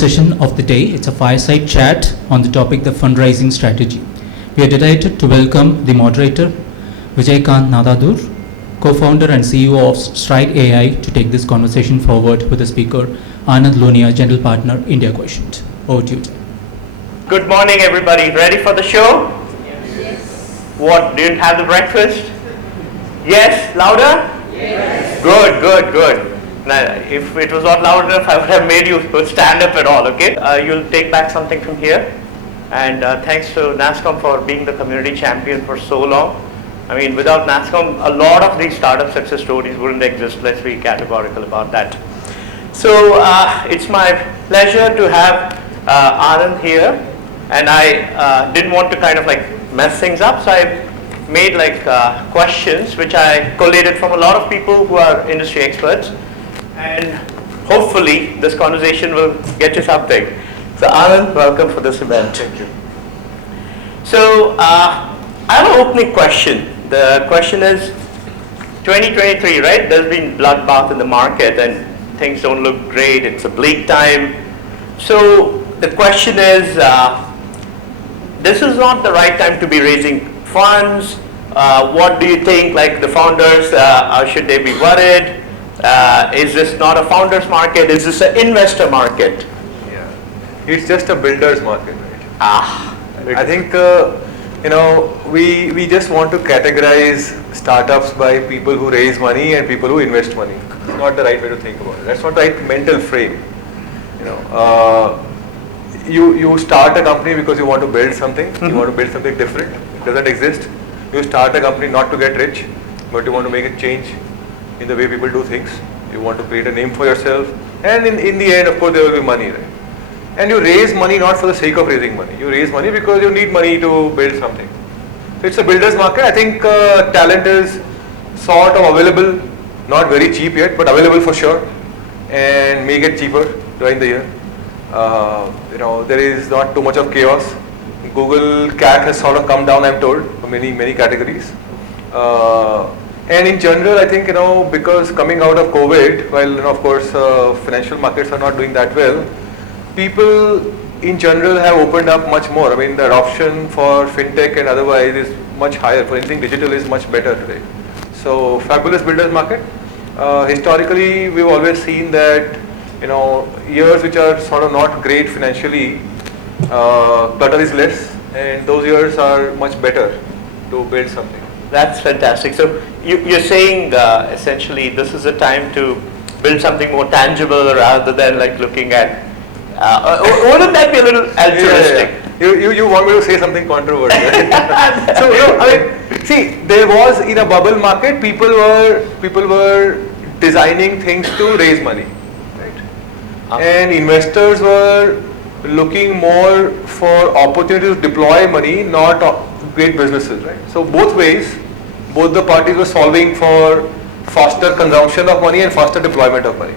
session of the day. It's a fireside chat on the topic the fundraising strategy. We are delighted to welcome the moderator, Vijaykant Nadadur, co-founder and CEO of Stride.AI, to take this conversation forward with the speaker, Anand Lunia, general partner, India Quotient. Over to you. Good morning, everybody. Ready for the show? Yes. What, didn't have the breakfast? Yes? Louder? Yes. Good. Now, if it was not loud enough, I would have made you stand up at all, okay? You'll take back something from here. And thanks to Nasscom for being the community champion for so long. I mean, without Nasscom, a lot of these startup success stories wouldn't exist. Let's be categorical about that. So it's my pleasure to have Anand here. And I didn't want to kind of like mess things up, so I made like questions which I collated from a lot of people who are industry experts. And hopefully this conversation will get you something. So Anand, welcome for this event. Thank you. So I have an opening question. The question is 2023, right? There's been bloodbath in the market and things don't look great. It's a bleak time. So the question is, this is not the right time to be raising funds. What do you think, like the founders, should they be worried? Is this not a founder's market? Is this an investor market? Yeah, it's just a builder's market, right? I think we just want to categorize startups by people who raise money and people who invest money. It's not the right way to think about it. That's not the right mental frame. You start a company because you want to build something. You want to build something different. It doesn't exist. You start a company not to get rich, but you want to make a change in the way people do things. You want to create a name for yourself, and in the end, of course, there will be money, right? And you raise money not for the sake of raising money. You raise money because you need money to build something. So it's a builder's market. I think talent is sort of available, not very cheap yet, but available for sure, and may get cheaper during the year. There is not too much of chaos. Google CAC has sort of come down, I'm told, for many categories. And in general, I think, because coming out of COVID, while, of course, financial markets are not doing that well, people in general have opened up much more. I mean, the adoption for fintech and otherwise is much higher. For anything digital is much better today. So, fabulous builders market. Historically, we've always seen that, years which are sort of not great financially, clutter is less, and those years are much better to build something. That's fantastic. So you're saying essentially this is a time to build something more tangible rather than like looking at, wouldn't that be a little altruistic? Yeah. You want me to say something controversial. Right? So, see, there was in a bubble market, people were designing things to raise money, right? And investors were looking more for opportunities to deploy money, not great businesses, right? So both ways, both the parties were solving for faster consumption of money and faster deployment of money.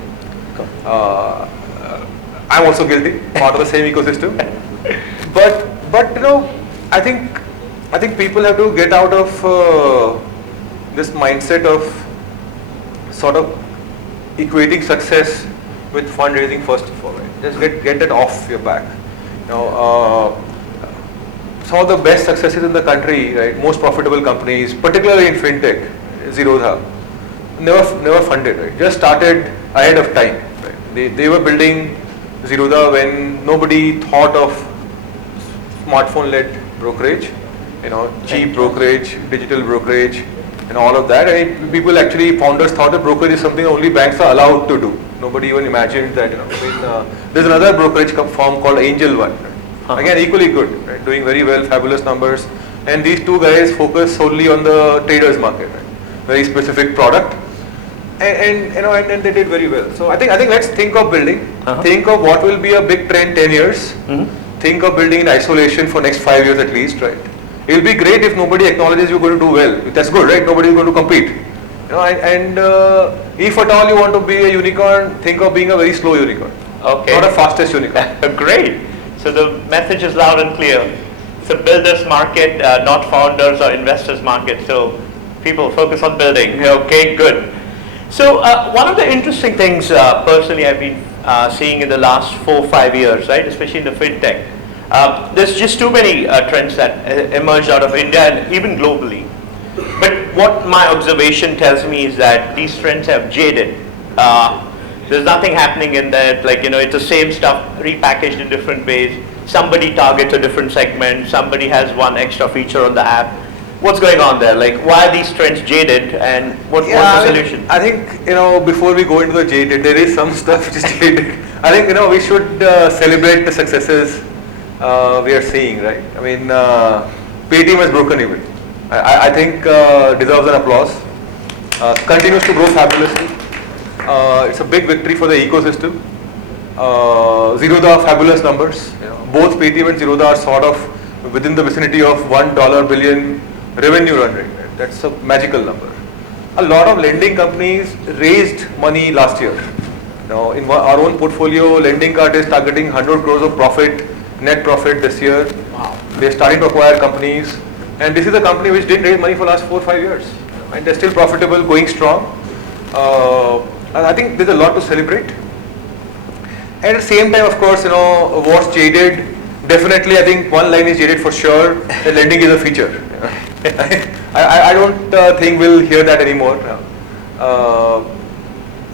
I'm also guilty, part of the same ecosystem. But I think people have to get out of this mindset of sort of equating success with fundraising first of all, right? Just get that off your back. Some of the best successes in the country, right? Most profitable companies, particularly in fintech, Zerodha, never funded, right? Just started ahead of time. Right? They were building Zerodha when nobody thought of smartphone-led brokerage, cheap brokerage, digital brokerage, and all of that. And founders thought that brokerage is something only banks are allowed to do. Nobody even imagined that. There's another brokerage firm called Angel One. Again, equally good, right? Doing very well, fabulous numbers. And these two guys focus solely on the traders market, right? Very specific product, and they did very well. So I think let's think of building. Think of what will be a big trend 10 years. Think of building in isolation for next 5 years at least, right? It will be great if nobody acknowledges you're going to do well. That's good, right? Nobody is going to compete. If at all you want to be a unicorn, think of being a very slow unicorn. Okay. Not a fastest unicorn. Great. So the message is loud and clear. It's a builder's market, not founders or investors market. So people focus on building. Okay, good. So one of the interesting things personally I've been seeing in the last 4-5 years, right? Especially in the fintech. There's just too many trends that emerged out of India and even globally. But what my observation tells me is that these trends have jaded. There's nothing happening in that, like, it's the same stuff repackaged in different ways. Somebody targets a different segment, somebody has one extra feature on the app. What's going on there? Like, why are these trends jaded, and what's the solution? I think, before we go into the jaded, there is some stuff which is jaded. I think, we should celebrate the successes we are seeing, right? I mean, Paytm has broken even. I think deserves an applause. Continues to grow fabulously. It's a big victory for the ecosystem. Zerodha, fabulous numbers. Both Paytm and Zerodha are sort of within the vicinity of $1 billion revenue run rate. That's a magical number. A lot of lending companies raised money last year. In our own portfolio, Lending Card is targeting 100 crores of profit, net profit this year. Wow. They're starting to acquire companies, and this is a company which didn't raise money for the last 4-5 years, and they're still profitable, going strong. And I think there's a lot to celebrate. And at the same time, of course, what's jaded, definitely I think one line is jaded for sure, that lending is a feature. I don't think we'll hear that anymore.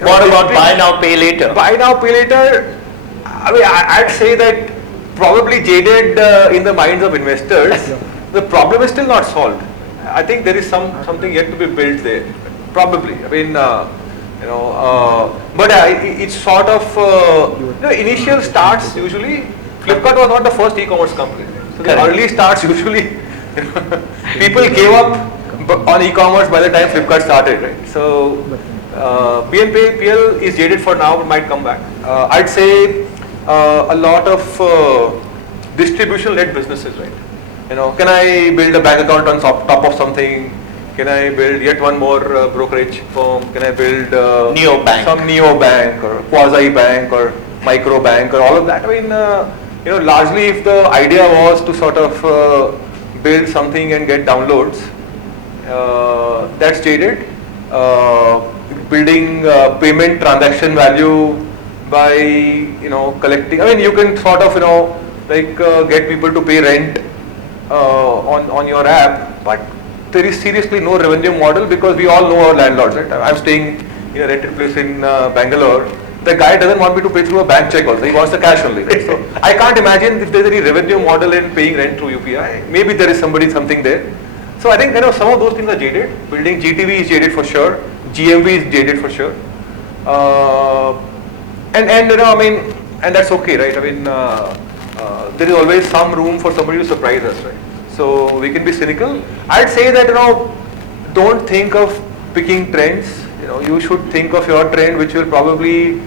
What about buy now, pay later? Buy now, pay later, I mean, I'd say that probably jaded in the minds of investors. The problem is still not solved. I think there is something yet to be built there. Probably. I mean, but it's sort of, initial starts usually, Flipkart was not the first e-commerce company. So the early starts usually, people gave up on e-commerce by the time Flipkart started, right? So, PL is jaded for now, but might come back. I'd say a lot of distribution-led businesses, right? Can I build a bank account on top of something? Can I build yet one more brokerage firm? Can I build some neo bank or quasi bank or micro bank or all of that? I mean, largely if the idea was to sort of build something and get downloads, that's jaded. Building payment transaction value by collecting. I mean, you can sort of get people to pay rent on your app, but there is seriously no revenue model because we all know our landlords, right? I'm staying in a rented place in Bangalore. The guy doesn't want me to pay through a bank check also. He wants the cash only, right? So I can't imagine if there's any revenue model in paying rent through UPI. Maybe there is something there. So I think some of those things are jaded. Building GTV is jaded for sure. GMV is jaded for sure. And that's okay, right? I mean, there is always some room for somebody to surprise us, right? So we can be cynical. I'd say that don't think of picking trends. You should think of your trend, which will probably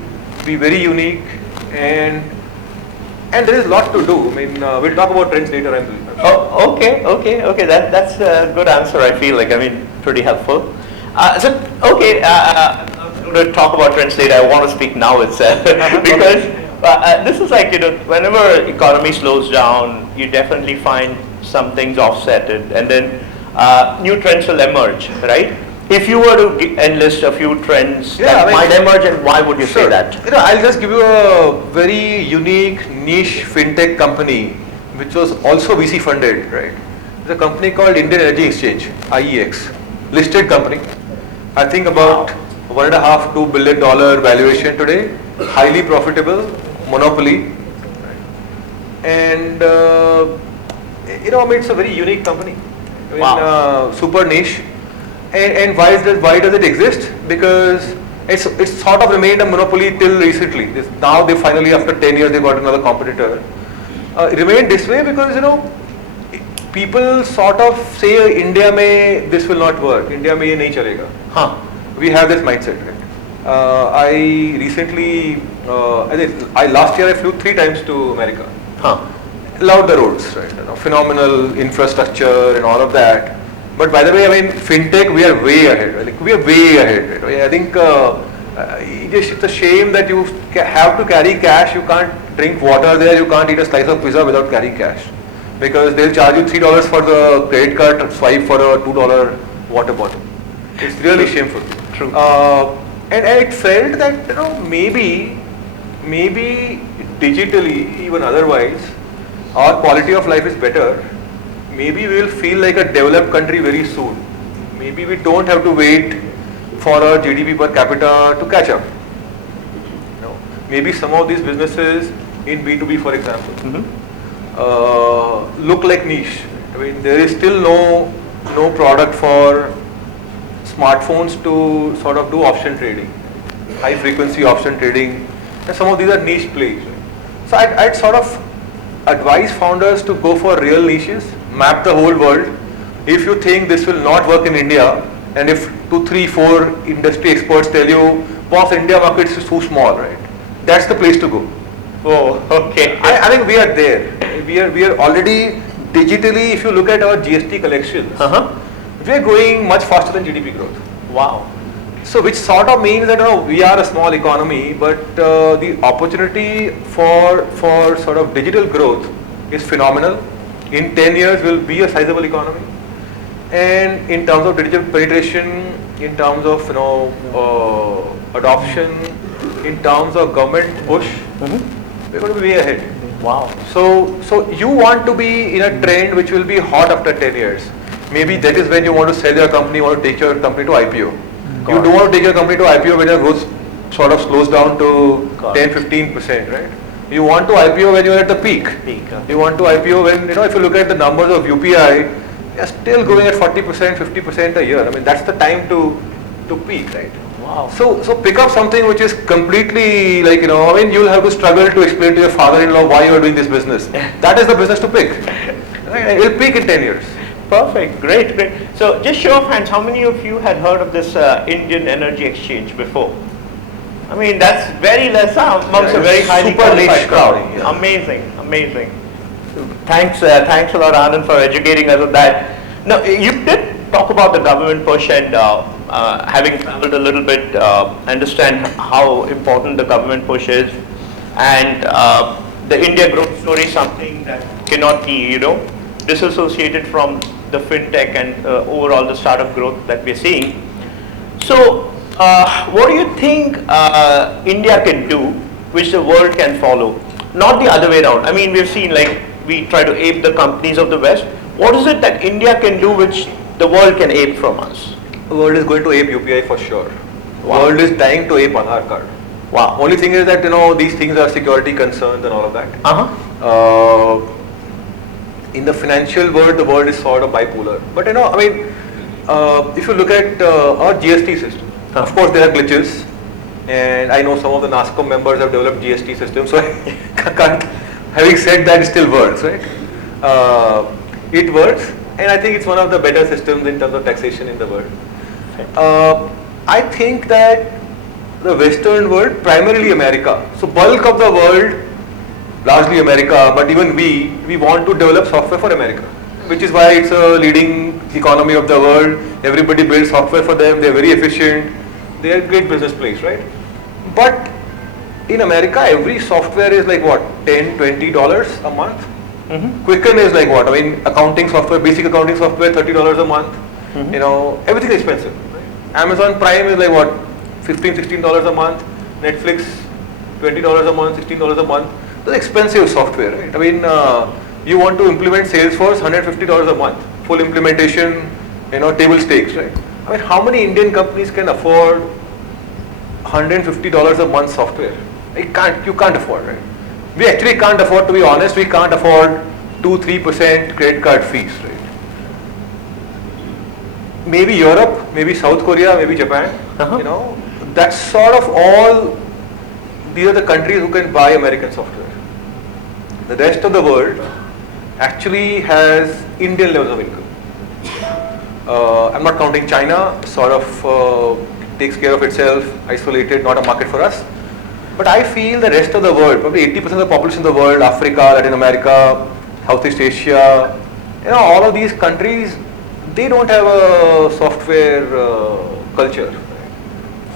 be very unique, and there is a lot to do. I mean, we'll talk about trends later. Oh, okay. That's a good answer. I feel like, pretty helpful. I'm going to talk about trends later. I want to speak now itself because this is like, whenever economy slows down, you definitely find some things offsetted, and then new trends will emerge, right? If you were to enlist a few trends that might emerge, and why would you say that? I'll just give you a very unique niche fintech company, which was also VC funded, right? It's a company called Indian Energy Exchange, IEX, listed company. I think about $1.5–2 billion valuation today, highly profitable, monopoly, and it's a very unique company. Super niche. And why does it exist? Because it's sort of remained a monopoly till recently. Now they finally, after 10 years, they got another competitor. It remained this way because people sort of say India mein this will not work. India mein ye nahi chalega. We have this mindset. Right? I recently, last year I flew 3 times to America. Loved the roads, right? Phenomenal infrastructure and all of that. But by the way, fintech, we are way ahead. Right? We are way ahead. Right? I think it's a shame that you have to carry cash. You can't drink water there. You can't eat a slice of pizza without carrying cash, because they'll charge you $3 for the credit card swipe for a $2 water bottle. It's really shameful. True. And it felt that maybe maybe digitally, even otherwise, our quality of life is better. Maybe we will feel like a developed country very soon. Maybe we don't have to wait for our GDP per capita to catch up. Maybe some of these businesses in B2B, for example, look like niche. I mean, there is still no product for smartphones to sort of do option trading, high frequency option trading, and some of these are niche plays. So I'd sort of advise founders to go for real niches, map the whole world. If you think this will not work in India, and if 2, 3, 4 industry experts tell you, boss, India market is too small, right? That's the place to go. Oh, okay. I think we are there. We are already digitally. If you look at our GST collections, we are growing much faster than GDP growth. Wow. So which sort of means that we are a small economy, but the opportunity for sort of digital growth is phenomenal. In 10 years, we'll be a sizable economy. And in terms of digital penetration, in terms of adoption, in terms of government push, we're going to be way ahead. Wow. So you want to be in a trend which will be hot after 10 years. Maybe that is when you want to sell your company, you want to take your company to IPO. You don't want to take your company to IPO when your growth sort of slows down to 10-15%, right? You want to IPO when you're at the peak. You want to IPO when, if you look at the numbers of UPI, you're still growing at 40%, 50% a year. I mean, that's the time to peak, right? Wow. So pick up something which is completely like, you'll have to struggle to explain to your father-in-law why you are doing this business. That is the business to pick. Right? It'll peak in 10 years. Perfect, great. So just show of hands, how many of you had heard of this Indian Energy Exchange before? I mean, that's very less amongst a very highly qualified crowd. Yeah. Amazing. Thanks a lot, Anand, for educating us on that. Now, you did talk about the government push and having traveled a little bit, understand how important the government push is, and the India growth story is something that cannot be, disassociated from the fintech and overall the startup growth that we're seeing. So, what do you think India can do which the world can follow? Not the other way around. I mean, we've seen we try to ape the companies of the West. What is it that India can do which the world can ape from us? The world is going to ape UPI for sure. Wow. World is dying to ape Aadhaar card. Wow. Only thing is that these things are security concerns and all of that. In the financial world, the world is sort of bipolar. But if you look at our GST system, of course there are glitches, and I know some of the Nasscom members have developed GST systems, so I can't. Having said that, it still works, right? It works, and I think it's one of the better systems in terms of taxation in the world. I think that the Western world, primarily America, so bulk of the world, largely America, but even we want to develop software for America, which is why it's a leading economy of the world. Everybody builds software for them, they're very efficient, they are great business place, right? But in America, every software is like what, $10, $20 a month? Quicken is like what? I mean, accounting software, basic accounting software, $30 a month. Everything is expensive. Right? Amazon Prime is like what, $15, $16 a month. Netflix, $20 a month, $16 a month. Those expensive software, right? I mean, you want to implement Salesforce, $150 a month, full implementation, table stakes, right? I mean, how many Indian companies can afford $150 a month software? You can't afford, right? We actually can't afford, to be honest, we can't afford 2-3% credit card fees, right? Maybe Europe, maybe South Korea, maybe Japan, that's sort of all, these are the countries who can buy American software. The rest of the world actually has Indian levels of income. I'm not counting China, sort of takes care of itself, isolated, not a market for us. But I feel the rest of the world, probably 80% of the population of the world, Africa, Latin America, Southeast Asia, all of these countries, they don't have a software culture.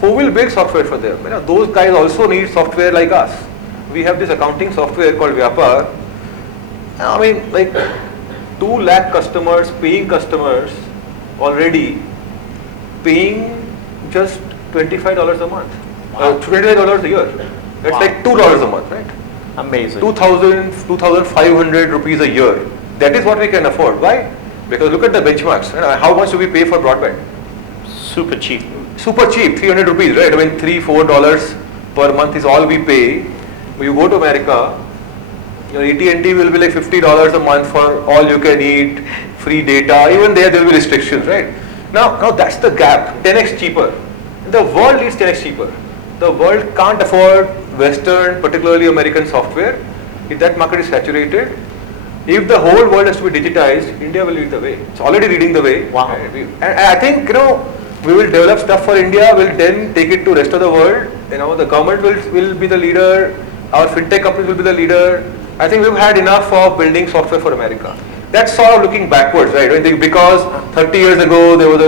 Who will build software for them? Those guys also need software like us. We have this accounting software called Vyapar. I mean, like 2 lakh customers, paying customers already, paying just $25 a month, $25 a year. That's Wow. like $2 a month, right? Amazing. 2,500 rupees a year. That is what we can afford. Why? Because look at the benchmarks. How much do we pay for broadband? Super cheap. Super cheap, 300 rupees, right? I mean, $3-4 per month is all we pay. When you go to America, your AT&T will be like $50 a month for all you can eat, free data. Even there will be restrictions, right? Now that's the gap. 10x cheaper. The world is 10x cheaper. The world can't afford Western, particularly American software. If that market is saturated, if the whole world has to be digitized, India will lead the way. It's already leading the way. Wow. And I think, we will develop stuff for India, we'll then take it to rest of the world. The government will be the leader, our fintech companies will be the leader. I think we've had enough of building software for America. That's sort of looking backwards, right? Because 30 years ago there was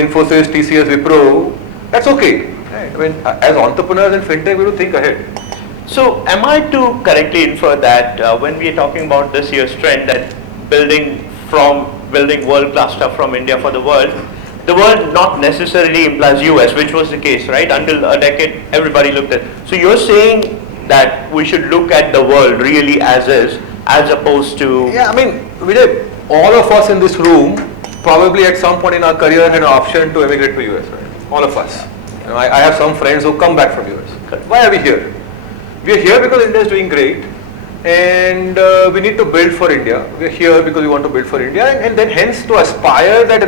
Infosys, TCS, Wipro. That's okay. Right? I mean, as entrepreneurs in fintech, we will think ahead. So am I to correctly infer that when we are talking about this year's trend, that building world-class stuff from India for the world not necessarily implies US, which was the case, right? Until a decade, everybody looked at. So you're saying that we should look at the world really as is, as opposed to... Yeah, I mean, Vijay, all of us in this room probably at some point in our career had an option to emigrate to US, right? All of us. I have some friends who come back from US. Why are we here? We are here because India is doing great and we need to build for India. We are here because we want to build for India and then hence to aspire that,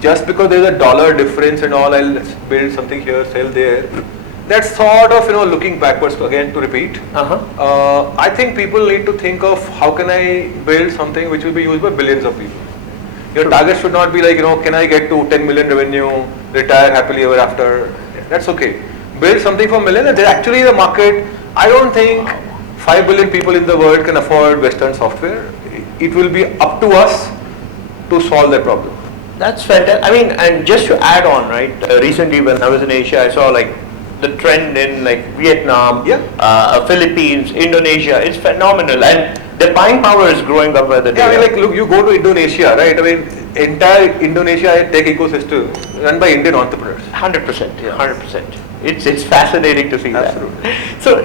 just because there is a dollar difference and all, I'll build something here, sell there. That's sort of, looking backwards again to repeat. I think people need to think of how can I build something which will be used by billions of people. Your target should not be like, can I get to 10 million revenue, retire happily ever after. That's okay. Build something for millions and actually the market, I don't think 5 billion people in the world can afford Western software. It will be up to us to solve that problem. That's fantastic. I mean, and just to add on, right, recently when I was in Asia, I saw like the trend in like Vietnam, Philippines, Indonesia. It's phenomenal, and the buying power is growing up by the day. Yeah, I mean, like look, you go to Indonesia, right? I mean, entire Indonesia tech ecosystem run by Indian entrepreneurs. 100%, 100%. It's fascinating to see Absolutely. that. So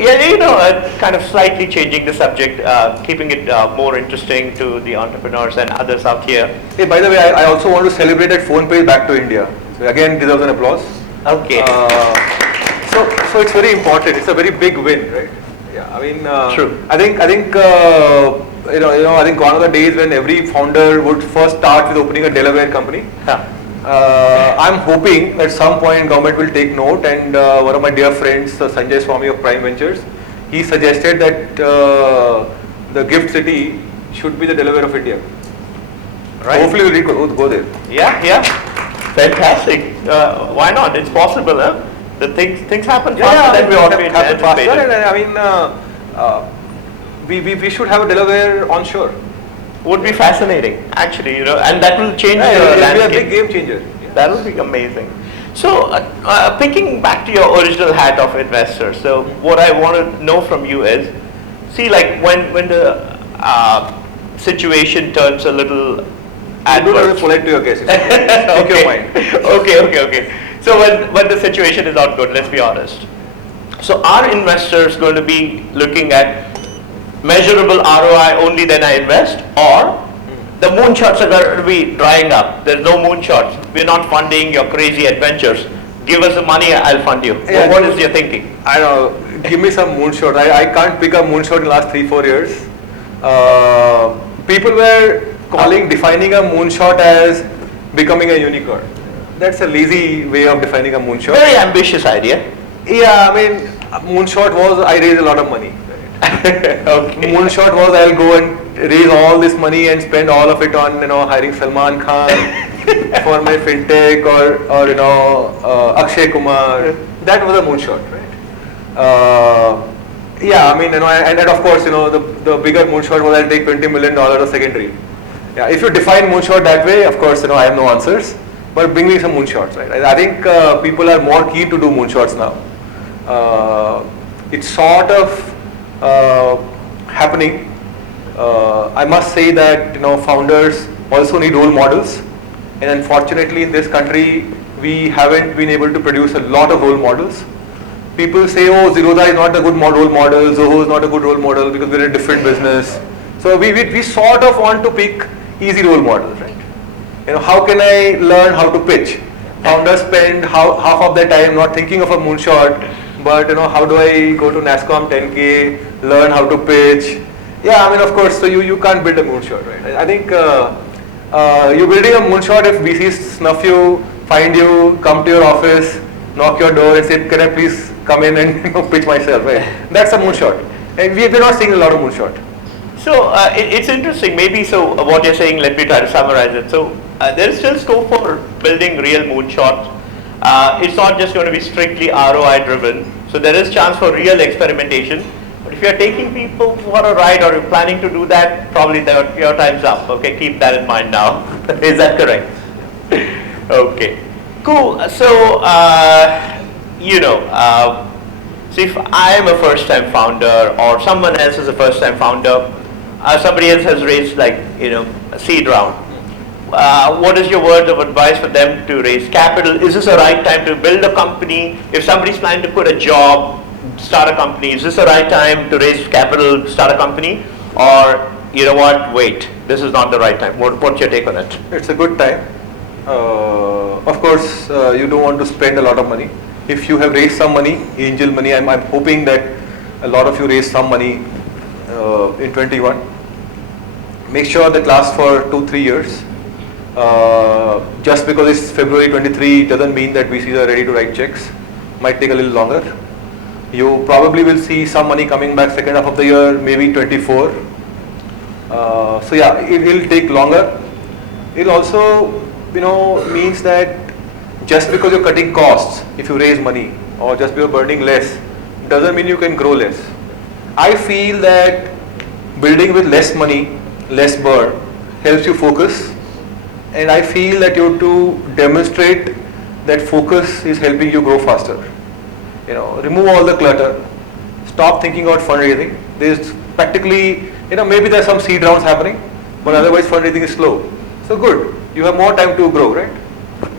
kind of slightly changing the subject, keeping it more interesting to the entrepreneurs and others out here. Hey, by the way, I also want to celebrate that PhonePe is back to India. So again, deserves an applause. Okay. So it's very important. It's a very big win, right? Yeah, I mean, true. I think I think gone are the days when every founder would first start with opening a Delaware company. Yeah. I'm hoping at some point government will take note, and one of my dear friends, Sanjay Swami of Prime Ventures, he suggested that the gift city should be the Delaware of India. Right. Hopefully we'll go there. Yeah. Fantastic. Why not? It's possible, huh? The things happen faster than we always happen faster, anticipated. and I mean, we should have a Delaware onshore. Would be fascinating, actually, and that will change the It will landscape. be a big game changer. That will be amazing. So, picking back to your original hat of investor, so what I want to know from you is, see, like when the situation turns a little adverse. Do polite to your guests. Take your mind. Okay. So when the situation is not good, let's be honest. So are investors going to be looking at measurable ROI only then I invest, or the moonshots are going to be drying up? There's no moonshots. We're not funding your crazy adventures. Give us the money, I'll fund you. Yeah, what is your thinking? I don't know. Give me some moonshot. I can't pick a moonshot in the last 3-4 years. People were defining a moonshot as becoming a unicorn. That's a lazy way of defining a moonshot. Very ambitious idea. Yeah, I mean, moonshot was I raise a lot of money. Okay. Moonshot was I'll go and raise all this money and spend all of it on hiring Salman Khan for my fintech or Akshay Kumar. That was a moonshot, right? Yeah, I mean, and of course, the bigger moonshot was I'll take $20 million of secondary. Yeah, if you define moonshot that way, of course, I have no answers. But bring me some moonshots, right? I think people are more keen to do moonshots now. It's sort of happening. I must say that founders also need role models, and unfortunately in this country we haven't been able to produce a lot of role models. People say, oh, Zerodha is not a good role model, Zoho is not a good role model because we're in a different business. So we sort of want to pick easy role models, right? How can I learn how to pitch? Founders spend half of their time not thinking of a moonshot, but how do I go to Nasscom 10K, learn how to pitch? Yeah, I mean, of course, so you can't build a moonshot, right? I think you're building a moonshot if VCs snuff you, find you, come to your office, knock your door and say, can I please come in and pitch myself, right? That's a moonshot. And we're not seeing a lot of moonshot. So it's interesting, maybe, so what you're saying, let me try to summarize it. So there is still scope for building real moonshots. It's not just going to be strictly ROI driven. So there is chance for real experimentation. But if you're taking people for a ride or you're planning to do that, probably your time's up. Okay, keep that in mind now. Is that correct? Okay, cool. So, so if I'm a first-time founder or someone else is a first-time founder, somebody else has raised a seed round. What is your word of advice for them to raise capital? Is this the right time to build a company? If somebody's planning to quit a job, start a company, is this the right time to raise capital, start a company? Or, you know what, wait, this is not the right time. What's your take on it? It's a good time. Of course, you don't want to spend a lot of money. If you have raised some money, angel money, I'm hoping that a lot of you raise some money in 21. Make sure that lasts for 2-3 years. Just because it's February 23 doesn't mean that VCs are ready to write checks. Might take a little longer. You probably will see some money coming back second half of the year, maybe 24. So yeah, it will take longer. It also, means that just because you're cutting costs, if you raise money, or just because you're burning less, doesn't mean you can grow less. I feel that building with less money, less burn, helps you focus. And I feel that you have to demonstrate that focus is helping you grow faster. Remove all the clutter. Stop thinking about fundraising. There's practically, maybe there's some seed rounds happening, but otherwise fundraising is slow. So good. You have more time to grow, right?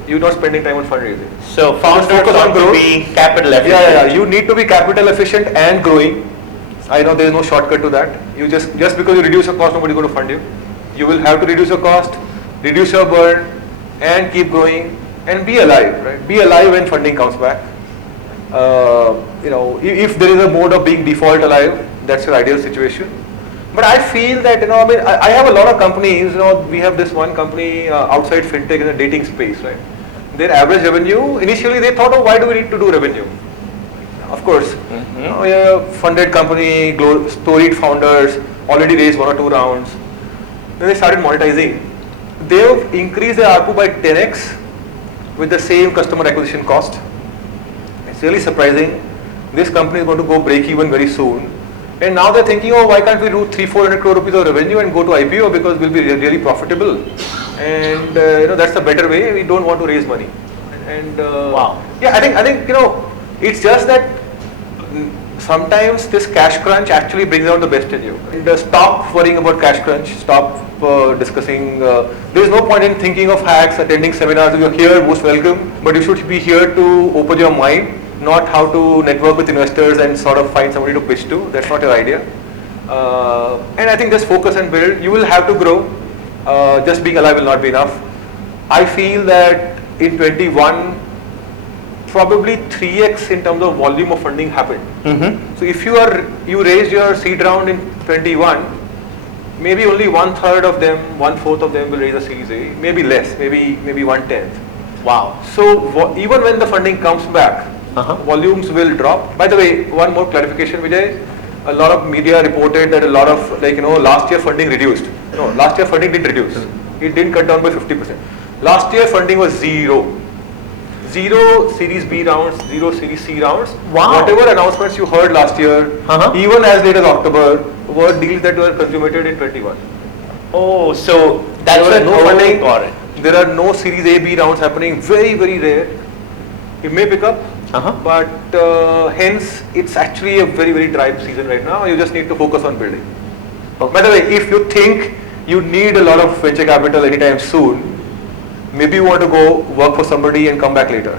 You're not spending time on fundraising. So founders want to be capital efficient. Yeah. You need to be capital efficient and growing. I know there is no shortcut to that. You just because you reduce your cost, nobody is going to fund you. You will have to reduce your cost, reduce your burn, and keep growing and be alive, right? Be alive when funding comes back. If there is a mode of being default alive, that's your ideal situation. But I feel that, I have a lot of companies, we have this one company outside fintech in the dating space, right? Their average revenue, initially they thought, why do we need to do revenue? Of course, we have a funded company, storied founders, already raised 1 or 2 rounds. Then they started monetizing. They've increased their ARPU by 10x with the same customer acquisition cost. It's really surprising. This company is going to go break even very soon. And now they're thinking, why can't we do 300-400 crore rupees of revenue and go to IPO because we'll be really profitable. And that's the better way. We don't want to raise money. And wow. Yeah, I think it's just that sometimes this cash crunch actually brings out the best in you. And stop worrying about cash crunch. Stop discussing. There is no point in thinking of hacks, attending seminars. If you're here, most welcome. But you should be here to open your mind, not how to network with investors and sort of find somebody to pitch to. That's not your idea. And I think just focus and build. You will have to grow. Just being alive will not be enough. I feel that in 21, probably 3x in terms of volume of funding happened. So if you raised your seed round in 21, maybe only 1/3 of them, 1/4 of them will raise a Series A, maybe less, maybe 1/10. Wow. So even when the funding comes back, volumes will drop. By the way, one more clarification, Vijay. A lot of media reported that a lot of last year funding reduced. No, last year funding didn't reduce. It didn't cut down by 50%. Last year funding was zero. Zero Series B rounds, zero Series C rounds. Wow. Whatever announcements you heard last year, even as late as October, were deals that were consummated in 21. Oh, so that's there no funding. Got it. There are no Series A, B rounds happening. Very, very rare. It may pick up, but hence it's actually a very, very dry season right now. You just need to focus on building. Okay. By the way, if you think you need a lot of venture capital anytime soon, maybe you want to go work for somebody and come back later.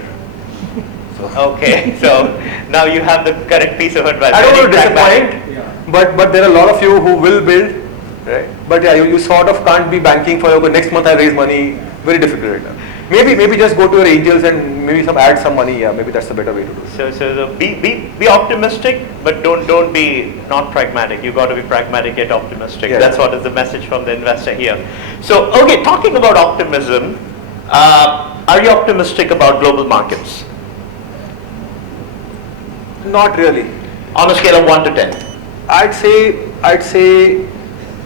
Okay, so now you have the correct piece of advice. I don't Very want to pragmatic. disappoint, but there are a lot of you who will build, right? But yeah, you sort of can't be banking for, okay, next month I raise money. Very difficult right now. Maybe just go to your angels and maybe add some money. Yeah, maybe that's the better way to do it. So be optimistic, but don't be not pragmatic. You got to be pragmatic yet optimistic. Yeah. That's what is the message from the investor here. So okay, talking about optimism, are you optimistic about global markets? Not really. On a scale of 1 to 10. I'd say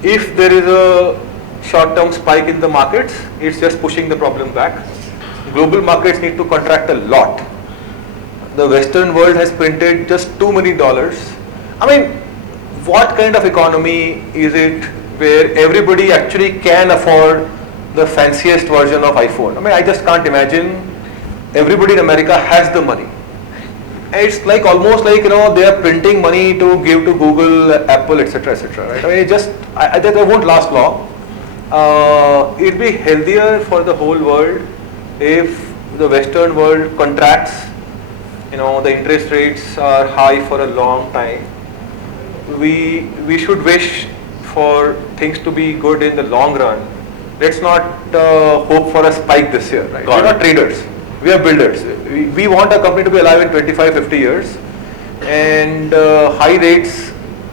if there is a short-term spike in the markets, it's just pushing the problem back. Global markets need to contract a lot. The Western world has printed just too many dollars. I mean, what kind of economy is it where everybody actually can afford the fanciest version of iPhone? I mean, I just can't imagine. Everybody in America has the money. And it's like almost like, they are printing money to give to Google, Apple, etc., etc. Right? I mean, that won't last long. It'd be healthier for the whole world if the Western world contracts. The interest rates are high for a long time. We should wish for things to be good in the long run. Let's not hope for a spike this year. Right? We're not traders. We are builders. We want our company to be alive in 25, 50 years, and high rates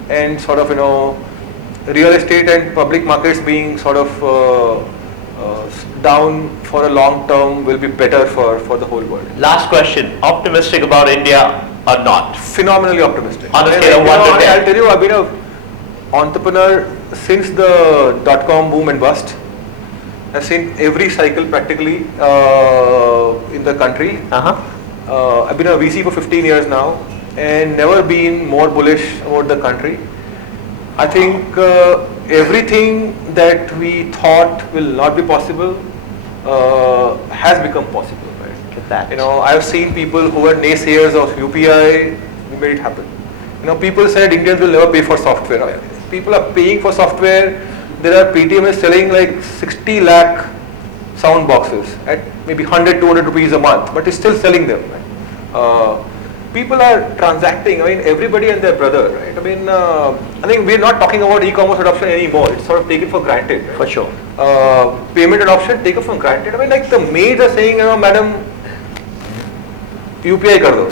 and sort of, real estate and public markets being sort of down for a long term will be better for the whole world. Last question, optimistic about India or not? Phenomenally optimistic. On a scale of 1 to 10. I'll tell you, I've been an entrepreneur since the dot-com boom and bust. I've seen every cycle practically in the country. I've been a VC for 15 years now and never been more bullish about the country. I think everything that we thought will not be possible has become possible. Right? Look at that. I've seen people who were naysayers of UPI, we made it happen. People said Indians will never pay for software. People are paying for software. There are PTMs selling like 60 lakh sound boxes at maybe 100, 200 rupees a month, but it's still selling them. Right? People are transacting. I mean, everybody and their brother. Right? I mean, I think we're not talking about e-commerce adoption anymore. It's sort of taken for granted. Right? For sure. Payment adoption taken for granted. I mean, like the maids are saying, madam, UPI kar do.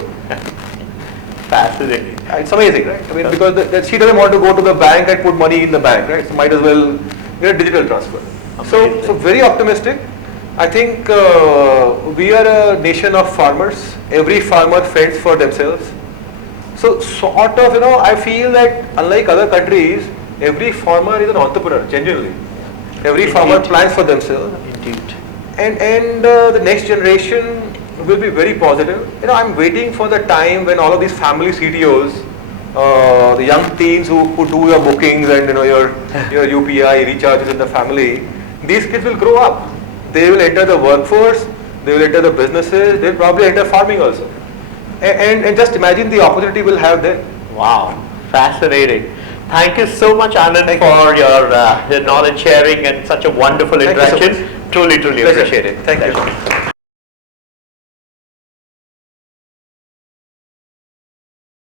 Fascinating. It's amazing, right? I mean, because she doesn't want to go to the bank and put money in the bank, right? So might as well get a digital transfer. So very optimistic. I think we are a nation of farmers. Every farmer fends for themselves. So sort of, I feel that unlike other countries, every farmer is an entrepreneur, genuinely. Every farmer plans for themselves. Indeed. And the next generation will be very positive. I'm waiting for the time when all of these family CTOs, the young teens who do your bookings and your UPI recharges in the family, these kids will grow up. They will enter the workforce, they will enter the businesses, they'll probably enter farming also. And just imagine the opportunity we'll have then. Wow, fascinating. Thank you so much, Anand, for your knowledge sharing and such a wonderful interaction. Truly appreciate it. Thank you.